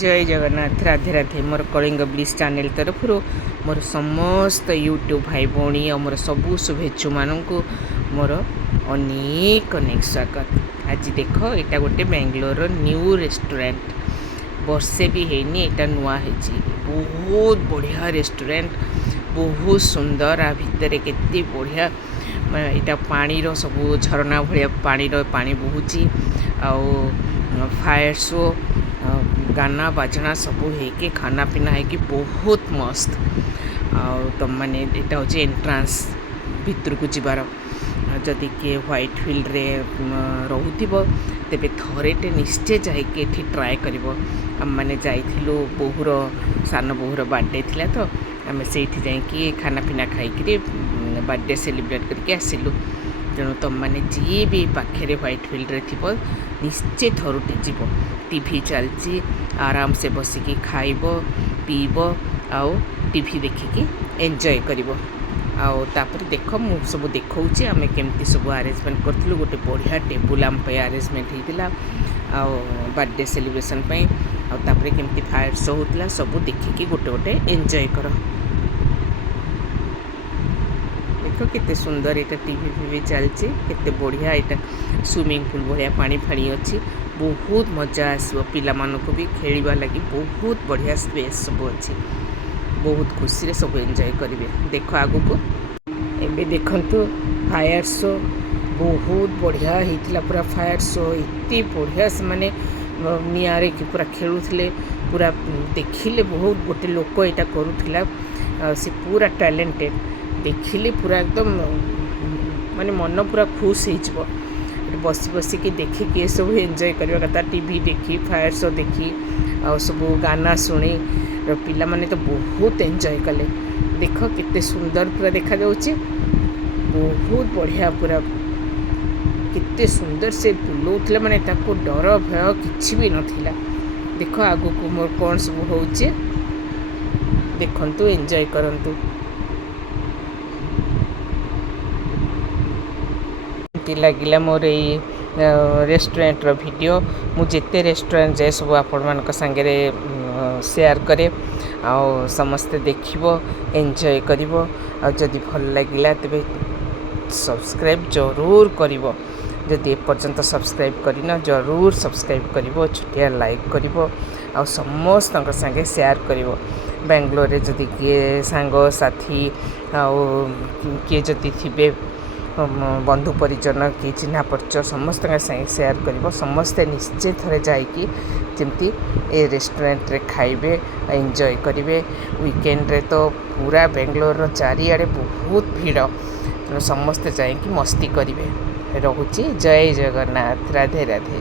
जय जगन्नाथ राधे राधे मोर Kalinga bliss channel तरफ मोर समस्त यूट्यूब भाई भौणी और मोर सबू शुभेच्छु मानू मोर अनेक अनेक स्वागत। आज देख यहाँ गोटे बेंगलोर न्यू रेस्टोरेंट वर्षे भी हैनी यहाँ नुआ है बहुत बढ़िया रेस्टोरेंट बहुत सुंदर आ भितर केते बढ़िया यहाँ पानी सब झरना भाया पानी बहुची फायर शो गाना बाजना सब है खाना पीना है कि बहुत मस्त तुम मैंने यहाँ हूँ एंट्रांस भितर को जीवार जदि किए व्हाइट फील्ड रे रोथब तेरे थरेटे निश्चय जाकि ट्राए कर मैंने जाइलु बोहूर सान बोहूर बर्थडे थिला तो आम से जाकि खाना पीना खाई बर्थडे सेलिब्रेट करके आसिलु। तेणु तुम मैंने जी भी पाखे व्हाइट फील्ड रे थी निश्चय थरुटे जीव टीवी चलती आराम से बसिकी खाइब पीब आउ टीवी देखिकी एंजॉय करिवो। तापर देख मु सब देखौछि आमे केमती सब अरेंजमेंट करथिलु गोटे बढ़िया टेबुल आम पे अरेंजमेंट हेतिला बर्थडे सेलिब्रेशन पे तापर केमती फायर शो होतिला सब देखिकी गोटे गोटे एंजॉय कर। देख केते सुंदर यहाँ टीवी फीवी चलती केते बढ़िया यहाँ स्विमिंग पूल भाया पानी फाणी अच्छी बहुत मजा आसो पिला मानक भी खेलवा लगी बहुत बढ़िया स्पेस सब अच्छी बहुत खुशी सब एंजॉय करेंगे। देख आगु को एबे देखंतु फायर शो बहुत बढ़िया होता पूरा फायर शो इतनी बढ़िया से माने निआरे कि पूरा खेलुले पूरा देखिले बहुत गोटे लोक यहाँ करूला से पूरा टैलेंटेड देखिले पूरा एकदम माने मन पूरा खुश हो बस बसिकी देखिकी सब एंजॉय करवा कथा टीवी देखी फायर शो देखी आ सब गाना शुणी पिला माने तो बहुत एंजॉय कले। देख केते सुंदर पूरा देखा जाउची बहुत बढ़िया पूरा केते सुंदर से बुलाउथले माने ताको डर भय किछि भी नथिला। देख आगु को मोर कौन सब होउची देखंतु एंजॉय करंतु। लगिला मोर रेस्टोरेंट रो वीडियो मु जेते रेस्टोरेंट जाए सब आपण मान संगे शेयर करे आ समस्ते देखिबो एंजॉय करिवो आ जदि भल लागिला तबे सब्सक्राइब जरूर करिवो जदि एपर्यंत सब्सक्राइब करिना जरूर सब्सक्राइब करिवो छोटिया लाइक करिवो आ समस्त संगे शेयर करिवो। बेंगलोर रे जदि किए सांग साथी आ किए जदि थिबे बंधु परिजन कि चिन्हा परिचय समस्त शेयर कर समस्ते निश्चय थे जाकि जमती ए रेस्टोरेंट रे खाइबे एंजॉय करेंगे। वीकेंड रे तो पूरा बेंगलोर चारिआडे बहुत भीड़ तेणु समस्ते जाकि मस्ती करेंगे। रोची जय जगन्नाथ राधे राधे।